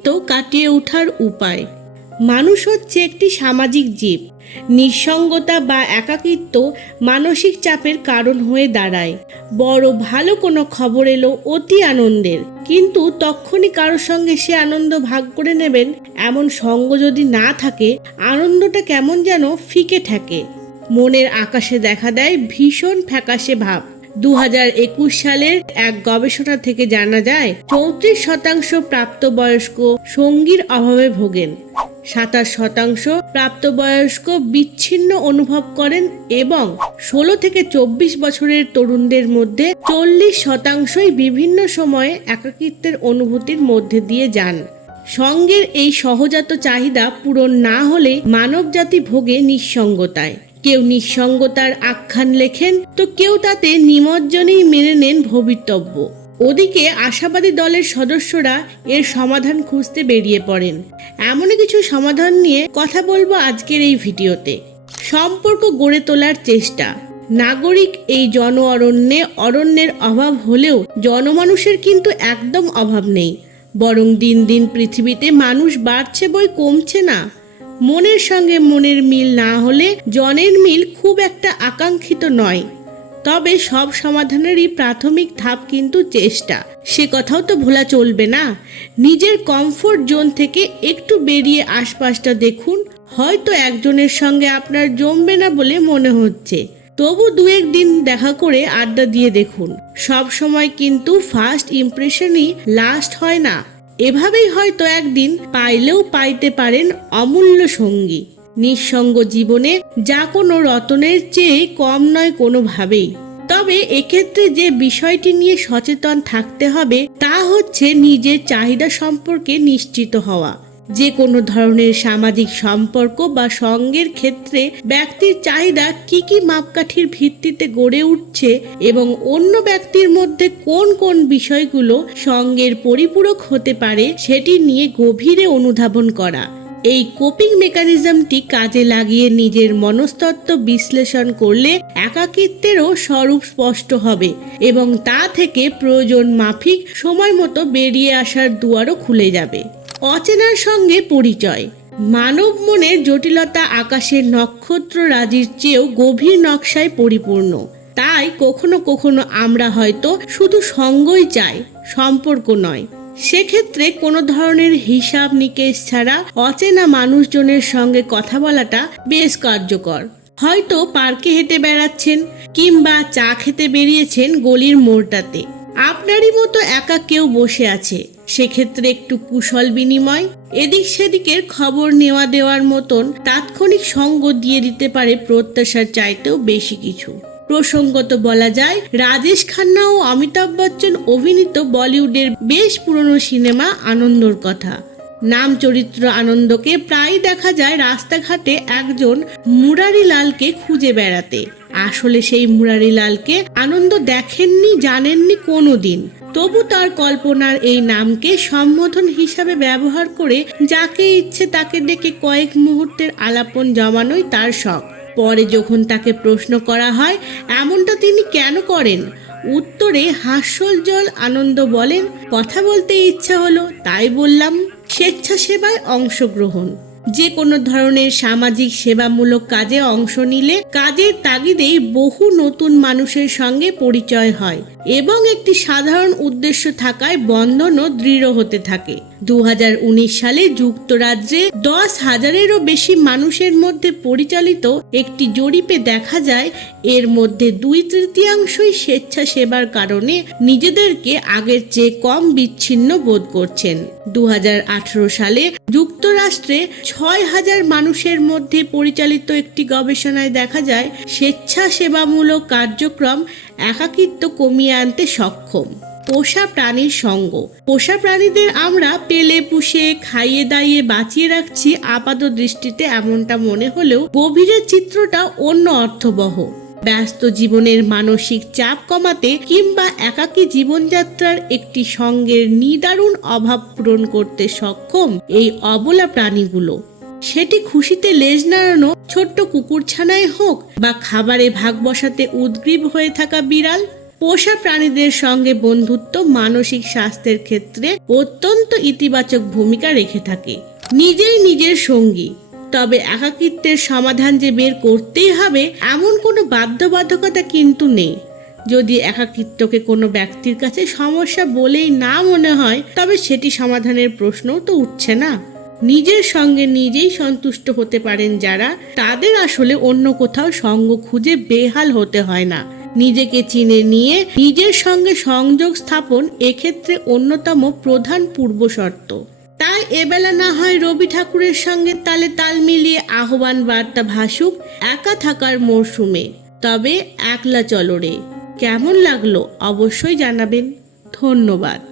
একাকিত্ব কাটিয়ে ওঠার উপায়। মানুষ হচ্ছে একটি সামাজিক জীব। নিঃসঙ্গতা বা একাকিত্ব মানসিক চাপের কারণ হয়ে দাঁড়ায়। বড় ভালো কোনো খবর এলো অতি আনন্দের। কিন্তু তখনই কারোর সঙ্গে সে আনন্দ ভাগ করে নেবেন এমন সঙ্গ যদি না থাকে, আনন্দটা কেমন যেন ফিকে থাকে মনের আকাশে দেখা দেয় ভীষণ ফ্যাকাশে ভাব। দু সালের এক গবেষণা থেকে জানা যায়, চৌত্রিশ শতাংশ প্রাপ্তবয়স্ক সঙ্গীর অভাবে ভোগেন। সাতাশ শতাংশ প্রাপ্তবয়স্ক বিচ্ছিন্ন অনুভব করেন এবং ষোলো থেকে চব্বিশ বছরের তরুণদের মধ্যে চল্লিশ শতাংশই বিভিন্ন সময়ে একাকিত্বের অনুভূতির মধ্যে দিয়ে যান। সঙ্গের এই সহজাত চাহিদা পূরণ না হলে মানবজাতি ভোগে নিঃসঙ্গতায়। কেউ নিঃসঙ্গতার আখ্যান লেখেন, তো কেউ তাতে নিমজ্জনেই মেনে নেন ভবিতব্য। ওদিকে আশাবাদী দলের সদস্যরা এর সমাধান খুঁজতে বেরিয়ে পড়েন। এমনই কিছু সমাধান নিয়ে কথা বলব আজকের এই ভিডিওতে। সম্পর্ক গড়ে তোলার চেষ্টা। নাগরিক এই জন অরণ্যে অরণ্যের অভাব হলেও জনমানুষের কিন্তু একদম অভাব নেই। বরং দিন দিন পৃথিবীতে মানুষ বাড়ছে বই কমছে না। মনের সঙ্গে মনের মিল না হলে জনের মিল খুব একটা আকাঙ্ক্ষিত নয়। তবে সব সমাধানেরই প্রাথমিক ধাপ কিন্তু চেষ্টা। সে কথাও তো ভোলা চলবে না। নিজের কমফোর্ট জোন থেকে একটু বেরিয়ে আশপাশটা দেখুন। হয়তো একজনের সঙ্গে আপনার জমবে না বলে মনে হচ্ছে। তবু দু একদিন দেখা করে আড্ডা দিয়ে দেখুন। সব সময় কিন্তু ফার্স্ট ইমপ্রেশনই লাস্ট হয় না। এভাবেই হয়তো একদিন পাইলেও পাইতে পারেন অমূল্য সঙ্গী। নিঃসঙ্গ জীবনে যা কোনো রতনের চেয়ে কম নয় কোনোভাবেই। তবে এক্ষেত্রে যে বিষয়টি নিয়ে সচেতন থাকতে হবে, তা হচ্ছে নিজের চাহিদা সম্পর্কে নিশ্চিত হওয়া। যে কোনো ধরনের সামাজিক সম্পর্ক বা সঙ্গের ক্ষেত্রে ব্যক্তির চাহিদা কি কি মাপকাঠির ভিত্তিতে গড়ে উঠছে এবং অন্য ব্যক্তির মধ্যে কোন কোন বিষয়গুলো সঙ্গের পরিপূরক হতে পারে সেটি নিয়ে গভীরে অনুধাবন করা। এই কোপিং মেকানিজমটি কাজে লাগিয়ে নিজের মনস্তত্ত্ব বিশ্লেষণ করলে একাকিত্বেরও স্বরূপ স্পষ্ট হবে এবং তা থেকে প্রয়োজন মাফিক সময় মতো বেরিয়ে আসার দুয়ারও খুলে যাবে। অচেনার সঙ্গে পরিচয়। মানব মনের জটিলতা আকাশের নক্ষত্র রাজির চেয়েও গভীর নকশায় পরিপূর্ণ। তাই কখনো কখনো আমরা হয়তো শুধু সঙ্গই চাই, সম্পর্ক নয়। সেক্ষেত্রে কোনো ধরনের হিসাব নিকেশ ছাড়া অচেনা মানুষজনের সঙ্গে কথা বলাটা বেশ কার্যকর। হয়তো পার্কে হেঁটে বেড়াচ্ছেন কিংবা চা খেতে বেরিয়েছেন গলির মোড়টাতে। আপনারই মতো একা কেউ বসে আছে। সেক্ষেত্রে একটু কুশল বিনিময়। এদিক সেদিকের খবর নেওয়া দেওয়ার মতন তাৎক্ষণিক সঙ্গ দিয়ে দিতে পারে প্রত্যাশার চাইতেও বেশি কিছু। প্রসঙ্গত বলা যায়, রাজেশ খান্না ও অমিতাভ বচ্চন অভিনীত বলিউডের বেশ পুরনো সিনেমা আনন্দর কথা। নাম চরিত্র আনন্দকে প্রায় দেখা যায় রাস্তাঘাটে একজন মুরারি লালকে খুঁজে বেড়াতে। আসলে সেই মুরারি লালকে আনন্দ দেখেননি, জানেননি কোনো দিন তবু তার কল্পনার এই নামকে সম্বোধন হিসাবে ব্যবহার করে যাকে ইচ্ছে তাকে ডেকে কয়েক মুহূর্তের আলাপন জমানোই তার শখ। পরে যখন তাকে প্রশ্ন করা হয়, এমনটা তিনি কেন করেন? উত্তরে হাস্যজ্জ্বল আনন্দ বলেন, কথা বলতে ইচ্ছা হলো, তাই বললাম, স্বেচ্ছাসেবায় অংশগ্রহণ। যে কোনো ধরনের সামাজিক সেবামূলক কাজে অংশ নিলে কাজের তাগিদেই বহু নতুন মানুষের সঙ্গে পরিচয় হয় এবং একটি সাধারণ উদ্দেশ্য থাকায় বন্ধনও দৃঢ় হতে থাকে। দু সালে যুক্তরাজ্যে দশ হাজারেরও বেশি মানুষের মধ্যে পরিচালিত একটি জরিপে দেখা যায়, এর মধ্যে দুই তৃতীয়াংশই স্বেচ্ছাসেবার কারণে নিজেদেরকে আগের চেয়ে কম বিচ্ছিন্ন বোধ করছেন। দু হাজার আঠারো সালে যুক্তরাষ্ট্রে ছয় হাজার মানুষের মধ্যে পরিচালিত একটি গবেষণায় দেখা যায়, স্বেচ্ছাসেবামূলক কার্যক্রম একাকিত্ব কমিয়ে আনতে সক্ষম। পোষা প্রাণীর সঙ্গ। পোষা প্রাণীদের আমরা পেলে পুষে, খাইয়ে দাইয়ে বাঁচিয়ে রাখছি। আপাত দৃষ্টিতে এমনটা মনে হলেও গভীরের চিত্রটা অন্য অর্থবহ। ব্যস্ত জীবনের মানসিক চাপ কমাতে কিংবা একাকী জীবনযাত্রার একটি সঙ্গের নিদারুণ অভাব পূরণ করতে সক্ষম এই অবলা প্রাণীগুলো। সেটি খুশিতে লেজ নাড়ানো ছোট্ট কুকুরছানায় হোক বা খাবারে ভাগ বসাতে উদ্গ্রীব হয়ে থাকা বিড়াল, পোষা প্রাণীদের সঙ্গে বন্ধুত্ব মানসিক স্বাস্থ্যের ক্ষেত্রে অত্যন্ত ইতিবাচক ভূমিকা রেখে থাকে। নিজেই নিজের সঙ্গী। তবে একাকিত্বের সমাধান যে বের করতেই হবে, এমন কোনো বাধ্যবাধকতা কিন্তু নেই। যদি একাকিত্বকে কোনো ব্যক্তির কাছে সমস্যা বলেই না মনে হয়, তবে সেটি সমাধানের প্রশ্নও তো উঠছে না। নিজের সঙ্গে নিজেই সন্তুষ্ট হতে পারেন যারা। তাদের আসলে অন্য কোথাও সঙ্গ খুঁজে বেহাল হতে হয় না। নিজেকে চিনে নিয়ে নিজের সঙ্গে সংযোগ স্থাপন এক্ষেত্রে অন্যতম প্রধান পূর্ব শর্ত তাই এবেলা না হয় রবি ঠাকুরের সঙ্গে তালে তাল মিলিয়ে আহ্বান বার্তা ভাসুক একা থাকার মরশুমে। তবে একলা চলো রে। কেমন লাগল অবশ্যই জানাবেন। ধন্যবাদ।